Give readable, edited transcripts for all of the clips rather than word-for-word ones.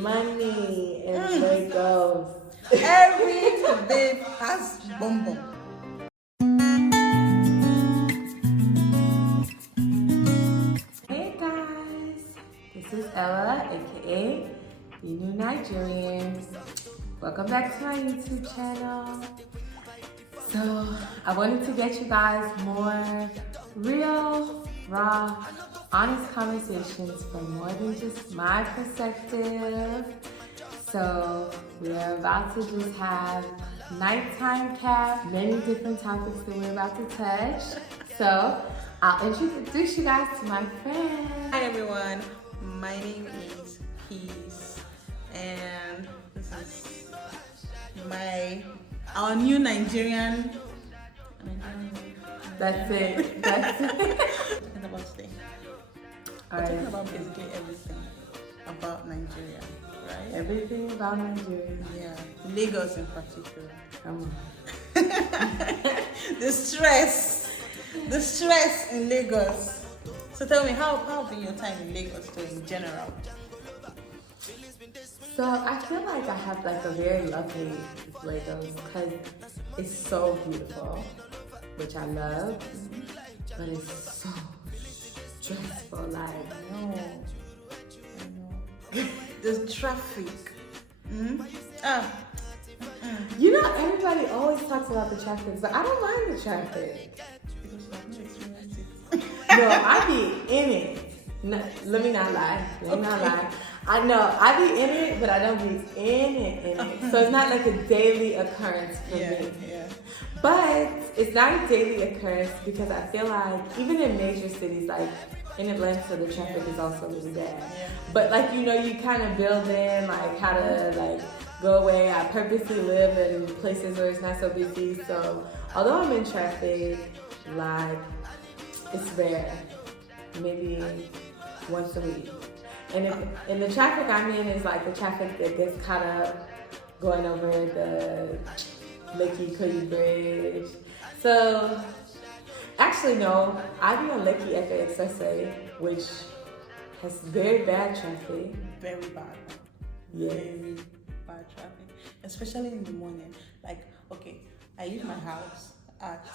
money and Legos. Every babe has bum bum. Hey guys, this is Ella, aka the New Nigerian. Welcome back to my YouTube channel. So I wanted to get you guys more real, raw, honest conversations from more than just my perspective. So we're about to just have nighttime cap, many different topics that we're about to touch. So I'll introduce you guys to my friend. Hi everyone, my name is Peace, and this is our new Nigerian. That's it. That's it. Talking about today. We're Talking about basically everything about Nigeria, right? Everything about Nigeria. Yeah, Lagos in particular. Come on. The stress in Lagos. So tell me, how have been your time in Lagos too, in general? So I feel like I have like a very lovely Lagos because it's so beautiful, which I love, but it's so stressful. Like, I know. The traffic. you know, everybody always talks about the traffic, but I don't mind the traffic. Because I've not experienced it. No, I be in it. No, let me not lie. I know I be in it, but I don't be in it. So it's not like a daily occurrence for me. Yeah. But it's not a daily occurrence because I feel like even in major cities, like in Atlanta, the traffic is also really bad. Yeah. But like, you know, you kind of build in like how to like go away. I purposely live in places where it's not so busy. So although I'm in traffic, like it's rare, maybe once a week. And the traffic I'm in is like the traffic that gets caught up going over the Lekki Koyi Bridge. So, actually no, I be on Lekki Efe Expressway, which has very bad traffic. Very bad. Yeah. Very bad traffic. Especially in the morning. Like, okay, I leave my house at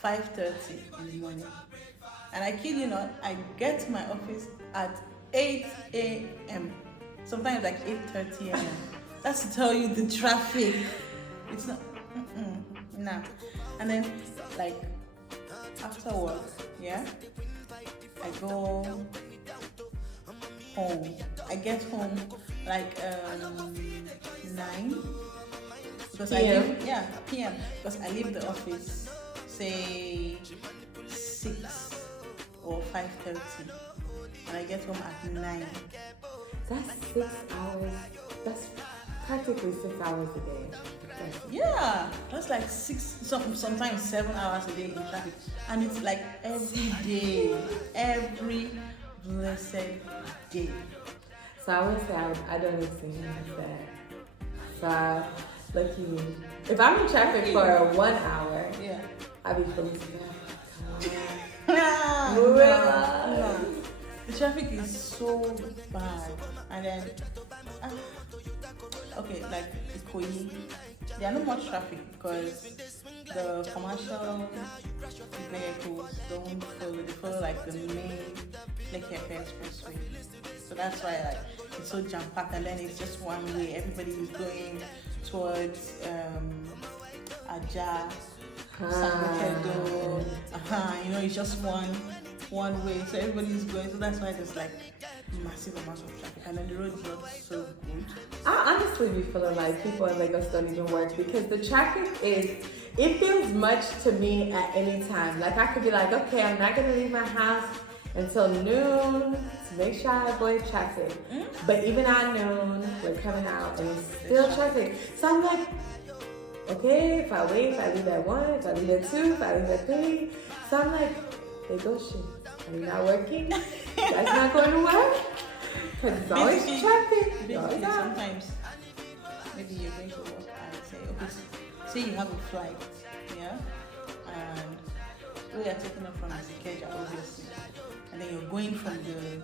5:30 in the morning. And I kid you not, I get to my office at 8 a.m. Sometimes like 8:30 a.m. That's to tell you the traffic. It's not, nah. And then like after work, yeah, I go home. I get home like 9 because PM. PM, because I leave the office say 6 or 5:30, and I get home at 9. That's 6 hours. That's practically 6 hours a day. Yeah, that's like 6, sometimes 7 hours a day in traffic, and it's like every day, every blessed day. So I would say I don't experience that. So lucky. If I'm in traffic for 1 hour, Yeah. I be fully together. No. The traffic is so bad, and then okay, like Ikoyi, there are not much traffic because the commercial vehicles don't follow. They follow like the main Lekki Expressway, so that's why like it's so jam packed, and then it's just one way. Everybody is going towards Aja, Sangokedo. You know, it's just one way, so everybody's going. So that's why there's like massive amount of traffic, and then the road is not so good. I honestly be feeling like people in Lagos don't even work because the traffic it feels much to me at any time. Like I could be like, okay, I'm not gonna leave my house until noon to make sure I avoid traffic. But even at noon, we're coming out and it's still traffic. So I'm like, okay, if I wait, if I leave at 1, if I leave at 2, if I leave at 3. So I'm like, they go shit. Are you not working? That's not going to work? Because it's always traffic. Basically, sometimes maybe you're going to work and say, okay, say you have a flight, yeah, and we are taking off from Ikeja, obviously, and then you're going from the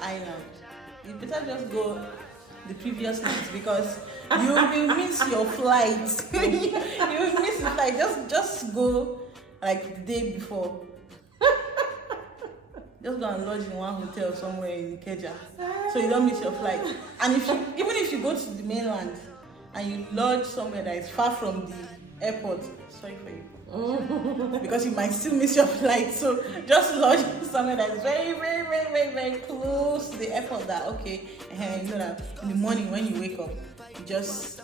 island. You better just go the previous night because you will miss your flight. You will miss the flight. Just go like the day before. Just go and lodge in one hotel somewhere in Ikeja, so you don't miss your flight. And even if you go to the mainland and you lodge somewhere that is far from the airport, sorry for you, because you might still miss your flight. So just lodge somewhere that is very, very, very, very, very close to the airport. That okay, and you know that in the morning when you wake up, you just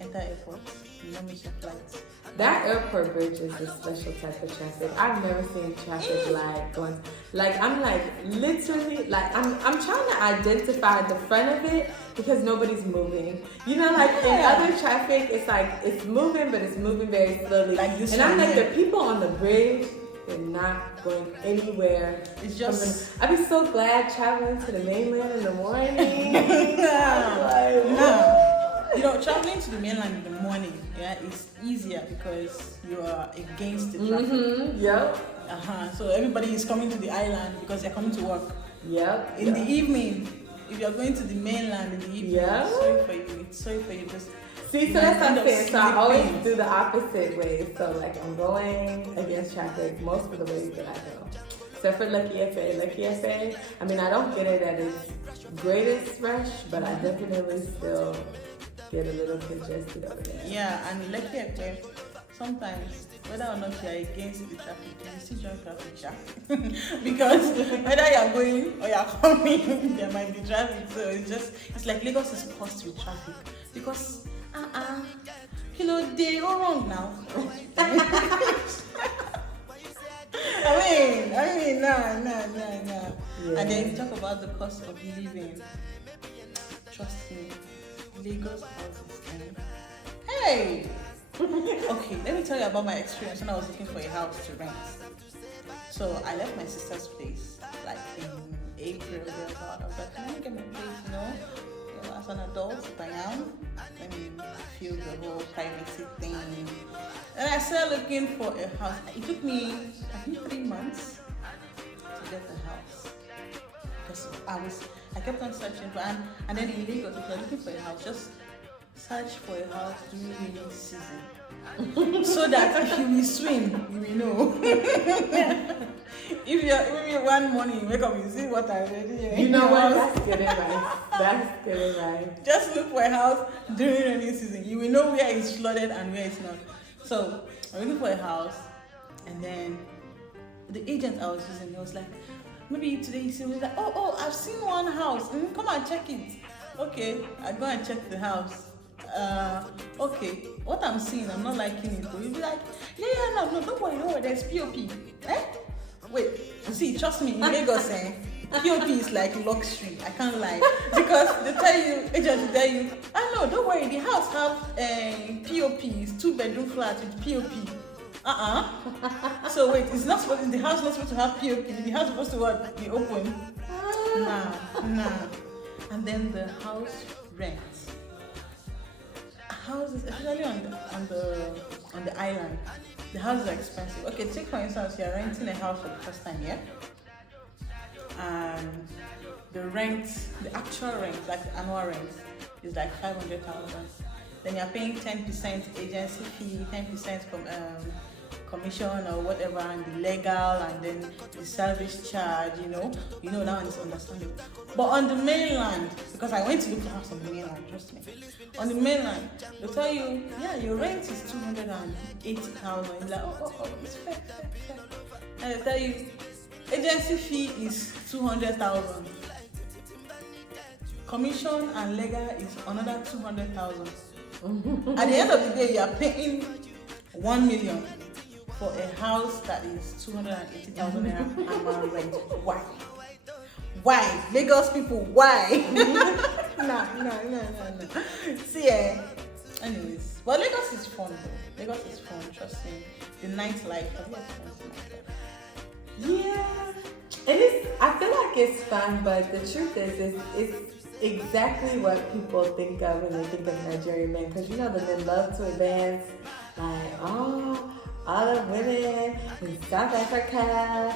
enter airport. You don't miss your flight. That airport bridge is a special type of traffic. I've never seen traffic like going. Like I'm like literally like I'm trying to identify the front of it because nobody's moving. You know, like in other traffic, it's like it's moving, but it's moving very slowly. Like this and I'm one like here. the people on the bridge, they're not going anywhere. It's just. I'd be so glad traveling to the mainland in the morning. No. You know, traveling to the mainland in the morning, yeah, is easier because you are against the traffic. Yep. So everybody is coming to the island because they're coming to work. Yep. In the evening, if you're going to the mainland in the evening, it's sorry for you. Just see, so that's what I'm saying. So I always do the opposite way. So like I'm going against traffic most of the ways that I go. Except for Lucky FA. I mean, I don't get it at its greatest rush, but I definitely still get a little congested over there. Yeah, and Lucky FA, sometimes, whether or not you're against the traffic, you still join traffic jam. Because whether you're going or you're coming, there might be traffic. So it's like Lagos is cursed with traffic. Because, you know, they go wrong now. I mean, no. Yeah. And then you talk about the cost of living. Trust me, Lagos houses. Hey! Okay, let me tell you about my experience when I was looking for a house to rent. So I left my sister's place like in April. I was like, can I get my place? You know, as an adult, if I am, let me feel the whole privacy thing. And I started looking for a house. It took me, I think, 3 months to get the house. Because I kept on searching for, and then in Lagos, if you're looking for a house, just search for a house during rainy season. So that if you will swim, you will know. If you're one morning, you wake up, you see what I already. You know what? That's good advice. That's good advice. Just look for a house during rainy season. You will know where it's flooded and where it's not. So I'm looking for a house, and then the agent I was using, he was like, maybe today he was like, oh, I've seen one house. Come and check it. Okay, I go and check the house. Okay, what I'm seeing, I'm not liking it. You'll be like, no, don't worry, there's POP. Wait, see, trust me, in Lagos, POP is like luxury. I can't lie. Because they tell you, agents will tell you, no, don't worry, the house have POP, it's 2-bedroom flat with POP. So wait, the house not supposed to have POP, the house supposed to be open. Nah. And then the house rent. Houses, especially on the island, the houses are expensive. Okay, take for instance, you're renting a house for the first time, yeah? And the actual rent, like the annual rent, is like 500,000. Then you're paying 10% agency fee, 10% from commission or whatever, and the legal, and then the service charge. You know that one is understandable. But on the mainland, because I went to look for house on the mainland, trust me. On the mainland, they'll tell you, your rent is 280,000. You're like, oh, it's fair. And they'll tell you, agency fee is 200,000. Commission and legal is another 200,000. At the end of the day, you are paying 1 million for a house that is 280,000 annual rent. Why? Lagos people, why? No. See, anyways, but Lagos is fun though. Lagos is fun, trust me. The nightlife, have you experienced the nightlife? Yeah, I feel like it's fun, but the truth is, it's exactly what people think of when they think of Nigerian men. Because the men love to advance, like, all the women in South Africa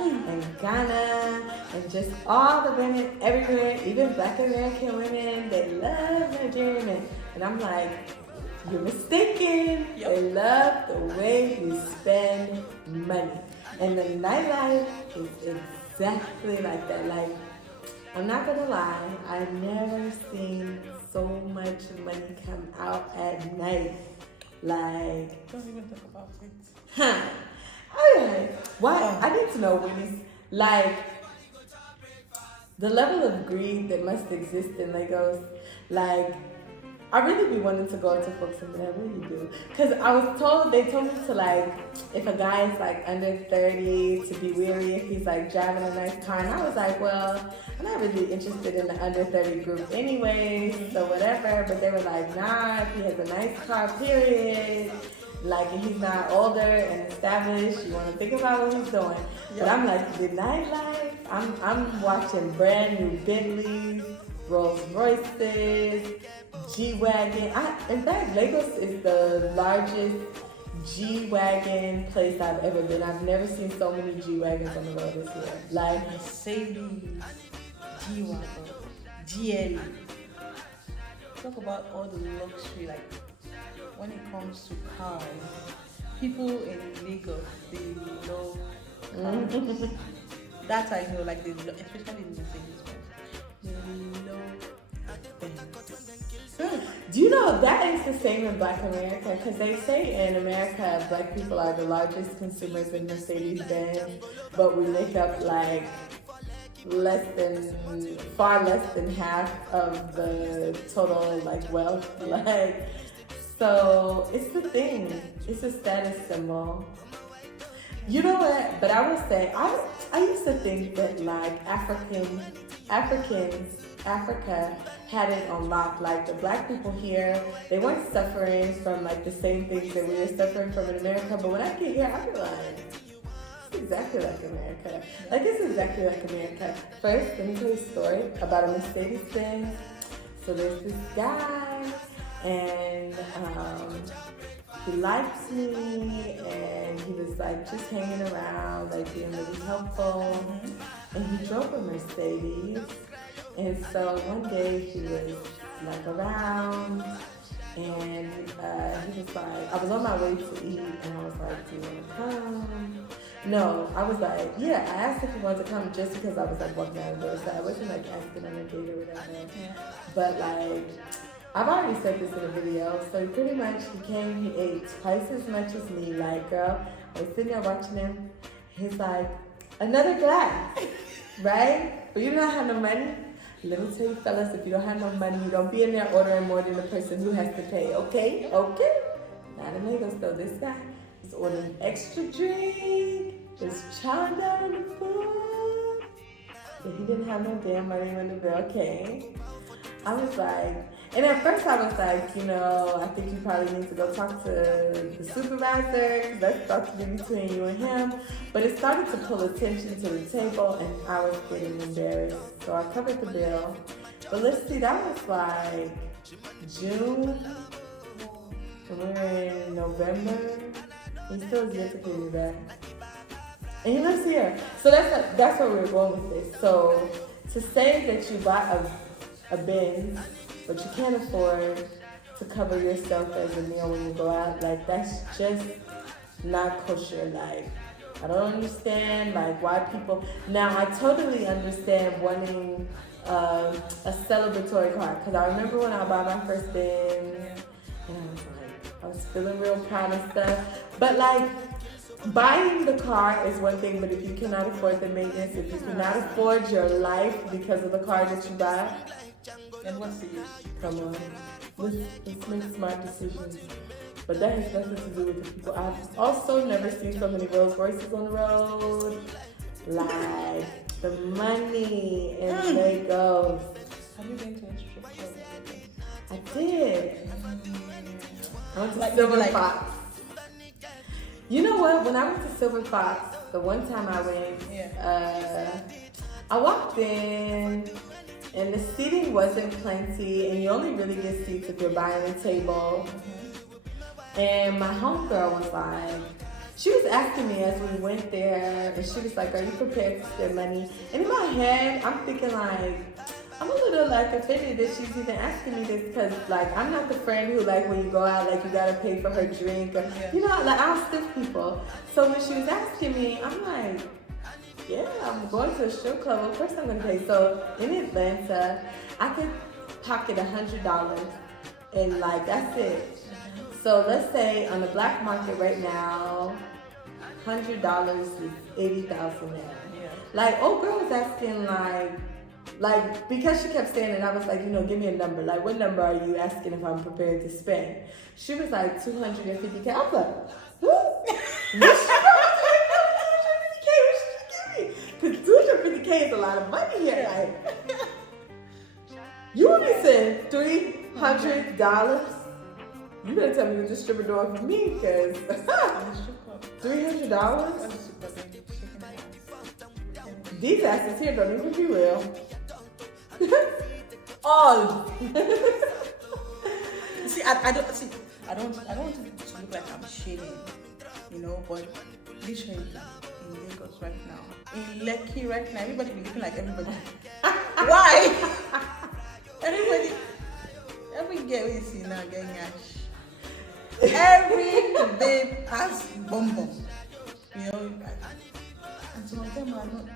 and Ghana and just all the women everywhere, even Black American women, they love Nigerian men. And I'm like, you're mistaken. Yep. They love the way we spend money. And the nightlife is exactly like that. Like, I'm not gonna lie, I've never seen so much money come out at night. Like, Don't even talk about it. huh? Why? I need to know when it's like the level of greed that must exist in Lagos. Like, I really be wanting to go to folks and I really do. Because they told me to like, if a guy is like under 30 to be weary if he's like driving a nice car. And I was like, well, I'm not really interested in the under 30 group anyways, so whatever. But they were like, nah, if he has a nice car, period. Like, if he's not older and established, you want to think about what he's doing. Yep. But I'm like, the nightlife, I'm watching brand new Bentleys, Rolls Royces, G-Wagon. In fact, Lagos is the largest G-Wagon place I've ever been. I've never seen so many G-Wagons on the road this year. Like Mercedes, G-Wagon, GL. Talk about all the luxury, like when it comes to cars. People in Lagos, they love cars. That I know, like especially in Mercedes, they love Benz. Do you know that is the same in Black America? Because they say in America, Black people are the largest consumers in Mercedes-Benz, but we make up like far less than half of the total like wealth. Like, so it's the thing. It's a status symbol. You know what? But I would say I used to think that like Africa had it on lock. Like the Black people here, they weren't suffering from like the same things that we were suffering from in America. But when I get here, I realize it's exactly like America. Like, it's exactly like America. First, let me tell you a story about a Mercedes-Benz. So there's this guy, and he likes me, and he was like just hanging around, like being really helpful. And he drove a Mercedes. And so one day he was like around, and he was like, I was on my way to eat, and I was like, do you want to come? No, I was like, yeah, I asked if he wanted to come just because I was like walking out the door, so I wasn't like asking on a date or whatever. Yeah. But like, I've already said this in a video, so pretty much he came, he ate twice as much as me. Like, girl, I was sitting there watching him, he's like, another glass, right? But you don't have no money. Let me tell you, fellas, if you don't have no money, you don't be in there ordering more than the person who has to pay, okay? Okay? Not in Lagos, though. This guy is ordering extra drink, just chowing down on the food. But he didn't have no damn money when the bill came. I was like, and at first I was like, you know, I think you probably need to go talk to the supervisor. That's about to be between you and him. But it started to pull attention to the table, and I was getting embarrassed. So I covered the bill. But let's see, that was like June, and we're in November. He still has yet to pay me back. And he lives here. So that's where we're going with this. So to say that you bought a Benz, but you can't afford to cover yourself as a meal when you go out, like, that's just not kosher. Like, I don't understand, like, why people... Now, I totally understand wanting a celebratory car, because I remember when I bought my first Benz, and I was feeling real proud and stuff, but, like, buying the car is one thing, but if you cannot afford the maintenance, if you cannot afford your life because of the car that you buy, and what's the use? Come on. Let's make smart decisions. But that has nothing to do with the people. I've also never seen so many Rolls Royces on the road. Like, the money in Lagos. Have you been to a strip club? I did. I went to Silver Fox. You know what? When I went to Silver Fox, the one time I went, I walked in, and the seating wasn't plenty, and you only really get seats if you're buying a table. And my homegirl was like, she was asking me as we went there, and she was like, "Are you prepared to spend money?" And in my head, I'm thinking like, I'm a little like offended that she's even asking me this because like I'm not the friend who like when you go out like you gotta pay for her drink or you know like I don't stiff people. So when she was asking me, I'm like, yeah, I'm going to a strip club. Of course I'm gonna pay. So in Atlanta, I could pocket $100 and like that's it. So let's say on the black market right now, $100 is 80,000 now. Yeah. Like old girl was asking like, because she kept saying it, I was like, you know, give me a number. Like, what number are you asking if I'm prepared to spend? She was like, 250K. I was like, what? What should give me? Because 250K is a lot of money here. Like, you want me to send $300? You better tell me you're just stripping door for me, because $300? These asses here don't even be real. All. See, I don't want it to look like I'm shading, you know, but literally in Lagos right now, in Lekki right now, everybody be looking like everybody. Why? Every girl you see now getting ash. Every babe has bum bum, you know, and some of them are not.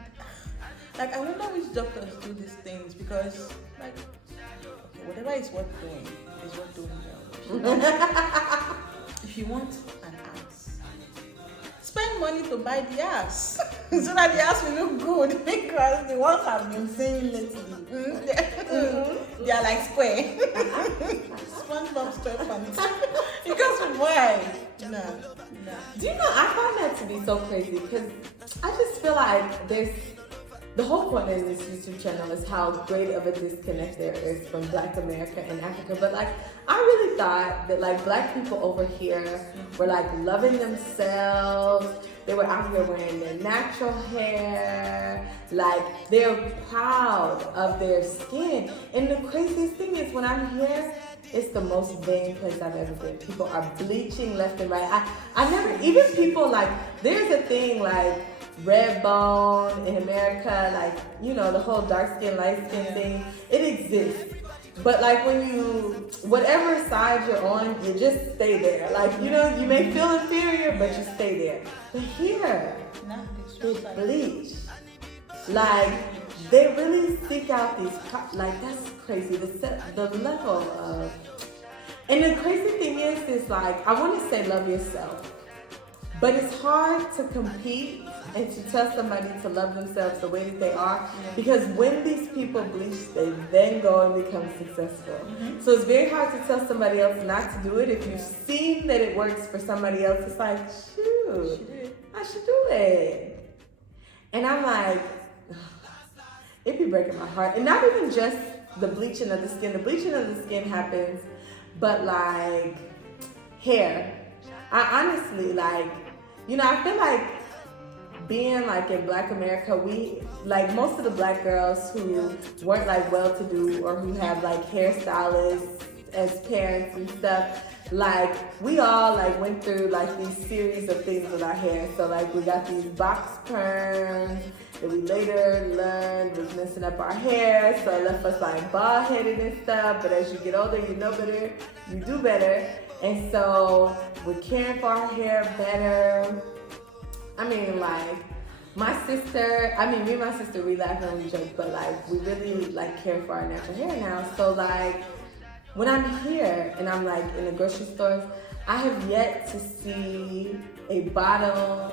Like, I wonder which doctors do these things because, like, okay, whatever is worth doing is worth doing well. If you want an ass, spend money to buy the ass so that the ass will look good because the ones I've been saying lately, they are like square. SpongeBob SquarePants. Because why? No. Do you know, I find that to be so crazy because I just feel like the whole point of this YouTube channel is how great of a disconnect there is from Black America and Africa. But like, I really thought that like Black people over here were like loving themselves. They were out here wearing their natural hair. Like, they're proud of their skin. And the craziest thing is when I'm here, it's the most vain place I've ever been. People are bleaching left and right. I never, even people like, there's a thing like red bone in America, like, you know, the whole dark skin, light skin thing, it exists. But like when you, whatever side you're on, you just stay there. Like, you know, you may feel inferior, but you stay there. But here, they bleach. Like, they really stick out these, like, that's crazy. The level of, and the crazy thing is like, I want to say love yourself, but it's hard to compete and to tell somebody to love themselves the way that they are, because when these people bleach, they then go and become successful. So it's very hard to tell somebody else not to do it. If you've seen that it works for somebody else, it's like, shoot, I should do it. And I'm like, it'd be breaking my heart. And not even just the bleaching of the skin. The bleaching of the skin happens, but like hair. I honestly, like, you know, I feel like being like in Black America, we, like most of the Black girls who weren't like well-to-do or who have like hairstylists as parents and stuff, like we all like went through like these series of things with our hair. So like we got these box perms that we later learned was messing up our hair, so it left us like bald-headed and stuff. But as you get older, you know better, you do better. And so we're caring for our hair better. I mean, like, my sister, me and my sister, we laugh and we joke, but like, we really like care for our natural hair now. So like, when I'm here and I'm like in the grocery stores, I have yet to see a bottle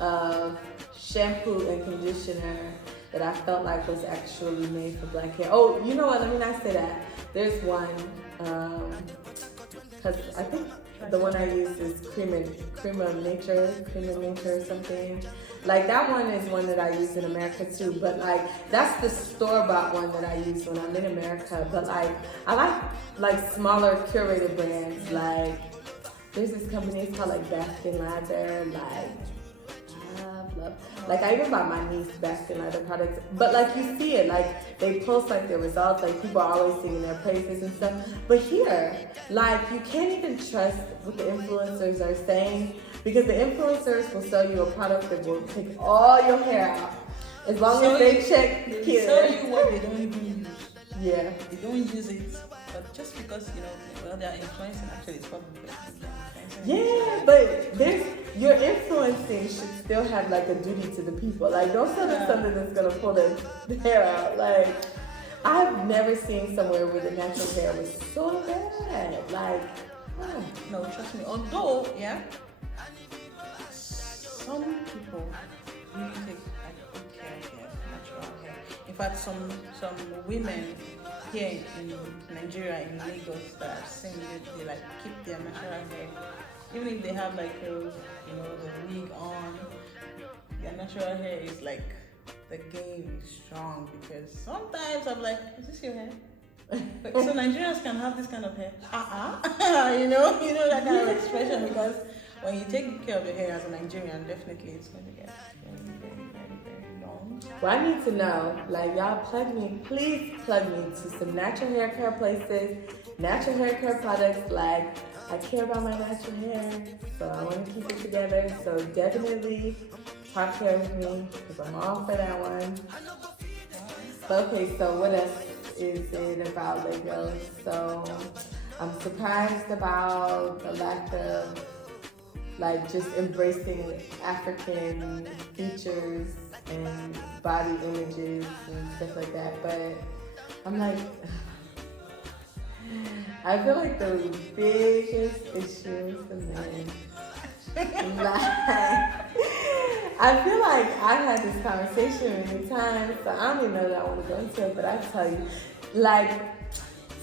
of shampoo and conditioner that I felt like was actually made for Black hair. Oh, you know what, let me not say that. There's one, because I think the one I use is Cream of Nature or something. Like that one is one that I use in America too, but like that's the store-bought one that I use when I'm in America. But like I like smaller curated brands. Like there's this company, it's called like Baskin Lather. Like I love love. Like I even buy my niece Baskin leather products, but like you see it, like they post like their results, like people are always singing their praises and stuff. But here, like you can't even trust what the influencers are saying because the influencers will sell you a product that will take all your hair out as long as they check they sell you what they don't even use. Yeah, they don't use it, but just because well, they are influencing. Actually, it's probably yeah, but your influencing should still have like a duty to the people. Like, don't sell them something that's gonna pull their hair out. Like, I've never seen somewhere where the natural hair was so bad. Like, no, trust me. Although, some people really take good care of their natural hair. In fact, some women here in Nigeria, in Lagos, that I've seen, they like keep their natural hair. Even if they have like the wig on, their natural hair is like the game is strong because sometimes I'm like, is this your hair? So Nigerians can have this kind of hair. you know that kind of expression because when you take care of your hair as a Nigerian, definitely it's going to get very, very, very, very long. Well, I need to know, like, y'all please plug me to some natural hair care places, natural hair care products. Like, I care about my natural hair, so I want to keep it together. So definitely talk hair with me, because I'm all for that one. Okay, so what else is it about Legos? So I'm surprised about the lack of, like, just embracing African features and body images and stuff like that. But I'm like, I feel like the biggest issue for men, I feel like I've had this conversation many times, so I don't even know that I want to go into it, but I tell you, like,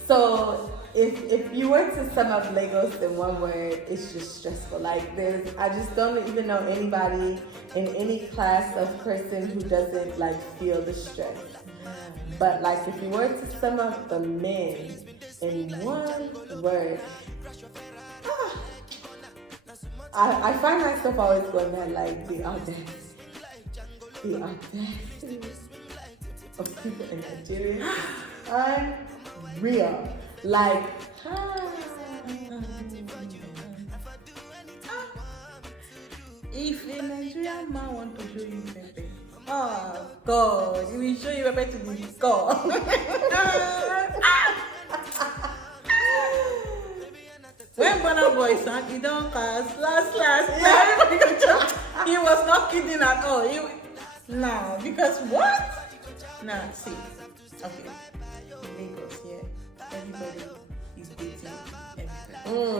so if you were to sum up Lagos in one word, it's just stressful. Like, I just don't even know anybody in any class of person who doesn't like feel the stress. But like, if you were to sum up the men in one word, I find myself always going at like the audacity of people in Nigeria. Unreal. Like, if a Nigerian man wants to show you pepper, oh God, he will show you pepper to the score. When Burna Boy sang, he don't cast last. He was not kidding at all. No, because what? Nah, see, okay, Lagos, everybody is dating everything.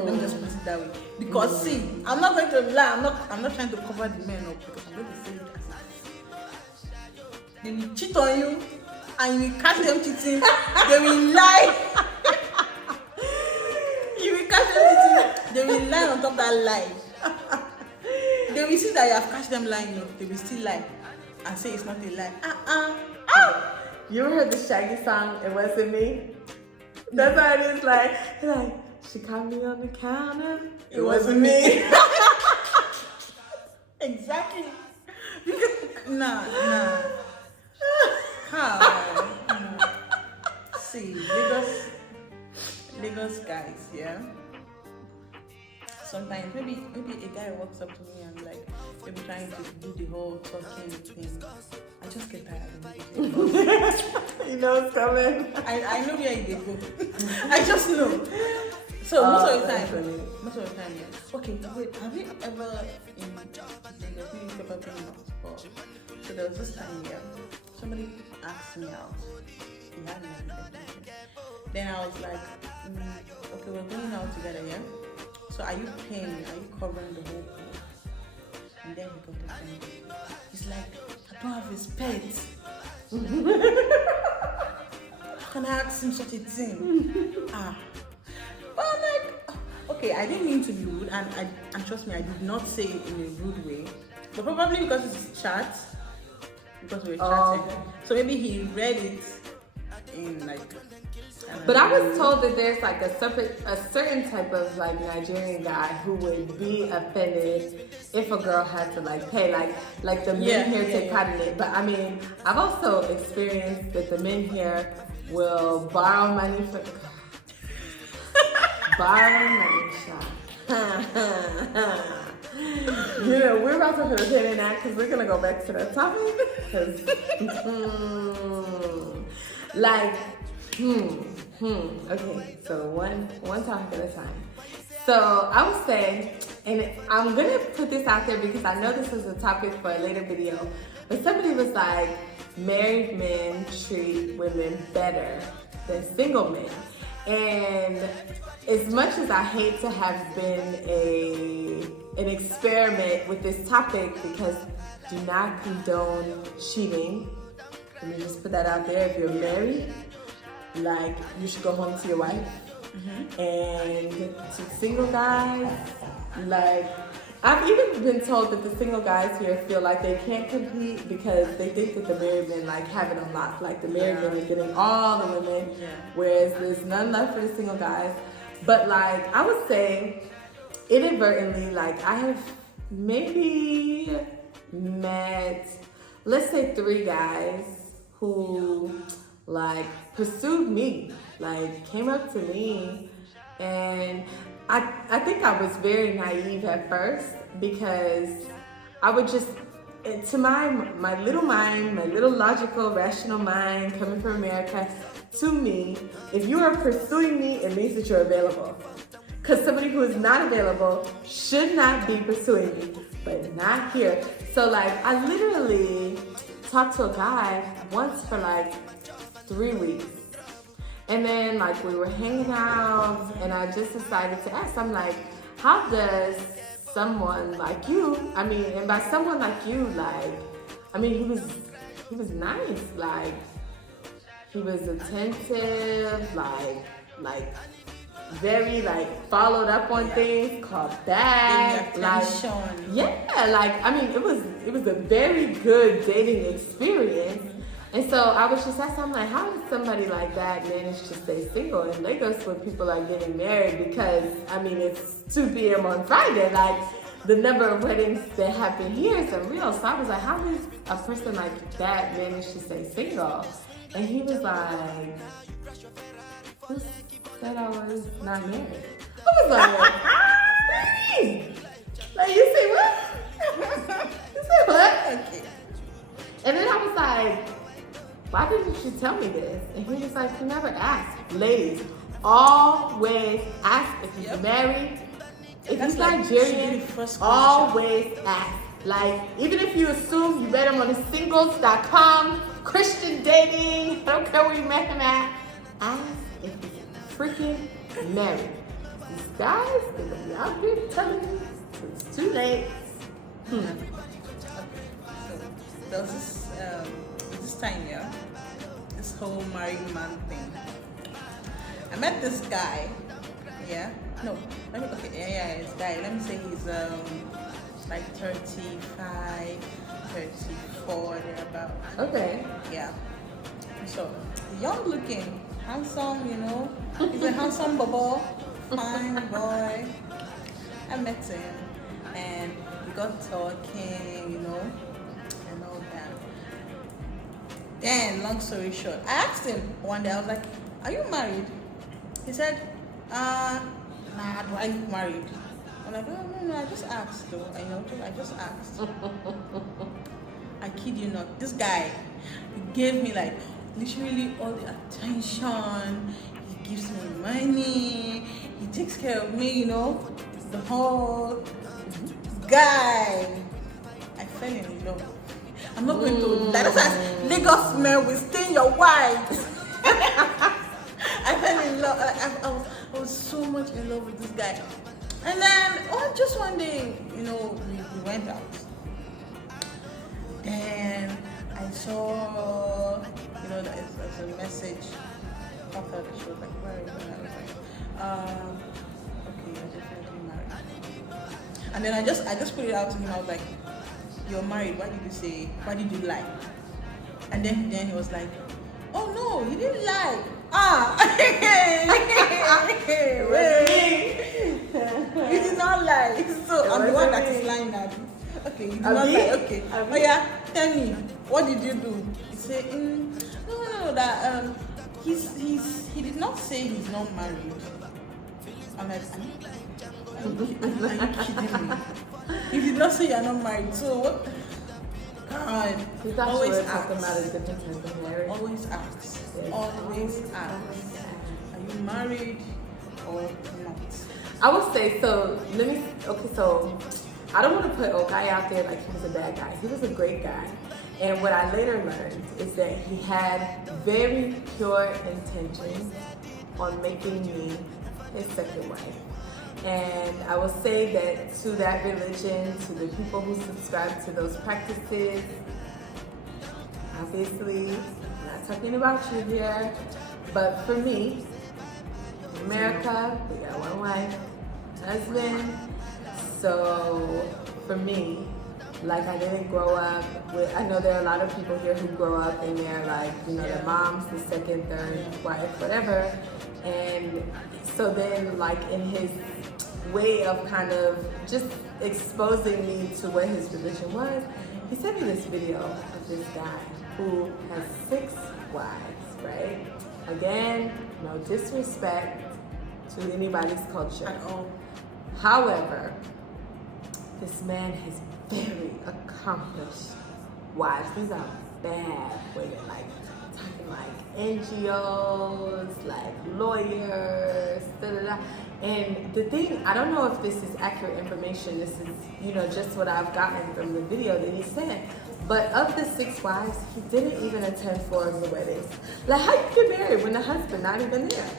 Let me just put it that way. Because see, I'm not going to lie. I'm not trying to cover the men up because I'm going to say it as it is. They will cheat on you, and you will catch them cheating. They will lie. You will catch them cheating. They will lie on top of that lie. They will see that you have catch them lying. They will still lie and say it's not a lie. You ever heard the Shaggy song, It Wasn't Me? That's how it is, like, she caught me on the counter. It wasn't me. Exactly. Nah. How? See, Lagos guys, yeah. Sometimes maybe a guy walks up to me and like maybe trying to do the whole talking thing. I just get tired of it. You know what's coming. I know where they go. I just know. So most of the time, yeah. Okay, wait, have you ever in the newspaper thing before? So there was this time, yeah, somebody asked me out. He had me. Then I was like, okay, we're going out together, yeah? So are you paying? Are you covering the whole thing? And then he got offended. He's like, I don't have respect. How can I ask him such a thing? But I'm like, okay, I didn't mean to be rude, and trust me, I did not say it in a rude way. But probably because it's chat, because we were chatting. So maybe he read it in like But I was told that there's like a certain type of like Nigerian guy who would be offended if a girl had to like pay, like the men here take part in it. But I mean, I've also experienced that the men here will borrow money for borrow money shop. You know, we're about to put a pin in that because we're gonna go back to that topic. Because, okay, so one topic at a time. So I would say, and I'm gonna put this out there because I know this is a topic for a later video, but somebody was like, married men treat women better than single men. And as much as I hate to have been an experiment with this topic, because do not condone cheating. Let me just put that out there. If you're married, like, you should go home to your wife. And to single guys, like, I've even been told that the single guys here feel like they can't compete because they think that the married men like have it unlocked. Like the married men are getting all the women, whereas there's none left for the single guys. But like, I would say inadvertently, like I have maybe met, let's say 3 guys who like pursued me, like came up to me, and I think I was very naive at first because I would just, to my little mind, my little logical, rational mind coming from America, to me, if you are pursuing me, it means that you're available. Because somebody who is not available should not be pursuing me, but not here. So like, I literally talked to a guy once for like 3 weeks. And then like we were hanging out and I just decided to ask, I'm like, how does someone like you, I mean, and by someone like you, like, I mean, he was nice, like, he was attentive, like, very, like, followed up on things, called back, like, yeah, like, I mean, it was a very good dating experience. And so I was just asking, I'm like, how does somebody like that manage to stay single in Lagos when people are getting married? Because, I mean, it's 2 p.m. on Friday. Like, the number of weddings that happen here is unreal. So I was like, how does a person like that manage to stay single? And he was like, who said I was not married? I was like, what do you mean? Like, you say what? You say what? Okay. And then I was like, why didn't you tell me this? And he was like, you never asked. Ladies, always ask if he's married. If he's Nigerian, always ask. Like, even if you assume you met him on the singles.com, Christian dating, I don't care where you met him at, ask if he's freaking married. These guys, they're gonna be out here telling you it's too late. There was this time, yeah, this whole married man thing. I met this guy, yeah, no, this guy, let me say he's like 35, 34, thereabout. Okay. Yeah. So, young looking, handsome, you know, he's a handsome bubble, fine boy. I met him and we got talking, you know, and all that. Then, long story short, I asked him one day, I was like, are you married? He said, nah, do I look married? I'm like, no, I just asked though. I just asked. I kid you not, this guy, he gave me like literally all the attention. He gives me money. He takes care of me, you know, the whole guy. I fell in love. I'm not going to, that's why Lagos men will stain your wives. I fell in love. I was so much in love with this guy. And then, just one day, you know, we went out. Then I saw, you know, there's a message after the show, like, where are you going? I was like, okay, you're definitely married. And then I just put it out to him. I was like, you're married. Why did you lie? And then he was like, oh no, he didn't lie. You did not lie. So I'm the one that is lying now. Okay, you did not lie. Okay. Oh yeah, tell me, what did you do? He said, no, that he did not say he's not married. I'm like, are you kidding me? He did not say you're not married. So what? God, always ask. Always ask. Yes. Always ask. Are you married or not? I would say so. So I don't want to put Okai out there like he was a bad guy. He was a great guy. And what I later learned is that he had very pure intentions on making me his second wife. And I will say that to that religion, to the people who subscribe to those practices, obviously, I'm not talking about you here, but for me, in America, we got one wife, husband. So for me, like I didn't grow up with, I know there are a lot of people here who grow up and they're like, the mom's the second, third wife, whatever. And so then like in his way of kind of just exposing me to what his religion was, he sent me this video of this guy who has 6 wives, right? Again, no disrespect to anybody's culture At all. However, this man has very accomplished wives. These are bad women, like talking like NGOs, like lawyers, And the thing, I don't know if this is accurate information. This is, just what I've gotten from the video that he sent. But of the 6 wives, he didn't even attend 4 of the weddings. Like, how you get married when the husband not even there?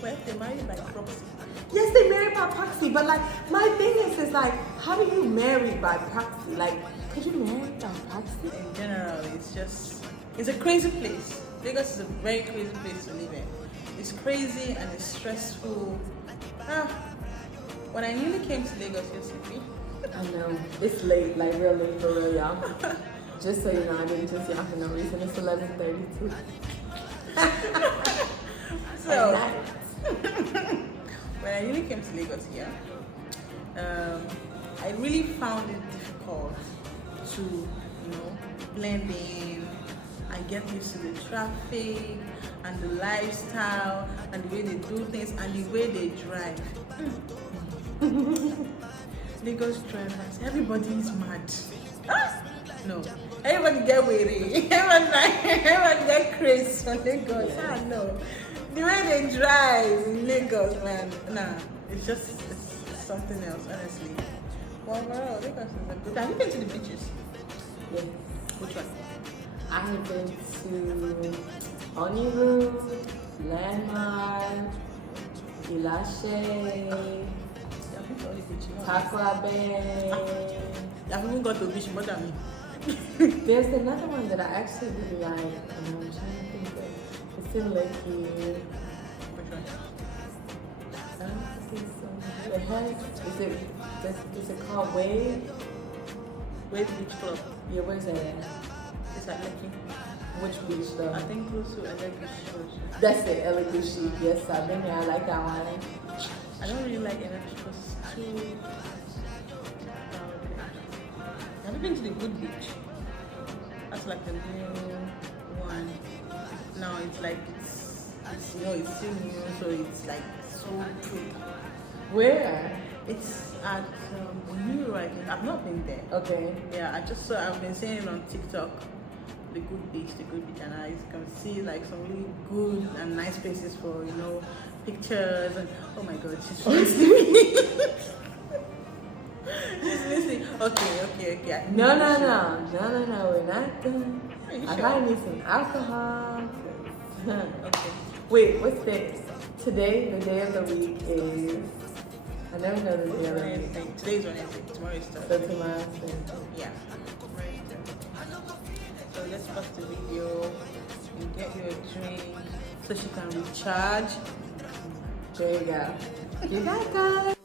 Well, they married by proxy. Yes, they married by proxy, but like, my thing is like, how do you marry by proxy? Like, could you marry by proxy? In general, it's a crazy place. Lagos is a very crazy place to live in. It's crazy and it's stressful. When I newly came to Lagos yesterday, I know, it's late, like real late for real, y'all. Just so you know, I didn't just y'all for no reason. It's 11:32. So, when I really came to Lagos here, I really found it difficult to, blend in and get used to the traffic and the lifestyle and the way they do things and the way they drive. Lagos drivers, everybody is mad. No, everybody get weary. Everybody get crazy for Lagos. No. The way they drive in Lagos, man, it's something else, honestly. Well, Lagos is a good. Have you been to the beaches? Yes. Which one? I have been to Oniru, Landmark, Ilashe, Takwa Bay. I haven't got to the beach more than me. There's another one that I actually really like, and I'm trying to think of. It's in Lakey. Which one? It has, is it called Wave? Wave Beach Club. Yeah, where's that at? It's at Lekki. Which beach though? I think close to Elegushi. That's it, Elegushi. Yes, I've been there. I like that one. I don't really like Elegushi because it's too crowded. Have you been to the Good Beach? That's like the new one. Now it's like it's still new, so it's like so big. Where? It's at New, I think. I've not been there. Okay. Yeah, I've been seeing it on TikTok. The Good Beach, and I can see like some really good and nice places for pictures and oh my god, she's listening. She's listening. Okay. No, we're not done. Are you I sure? might need some alcohol. Okay. Wait, what's today? The day of the week is. I never know the day of the week. Today's Wednesday. Tomorrow is So Thursday. tomorrow's Thursday. Yeah. So let's pause the video and get you a drink so she can recharge. There you go. You got that.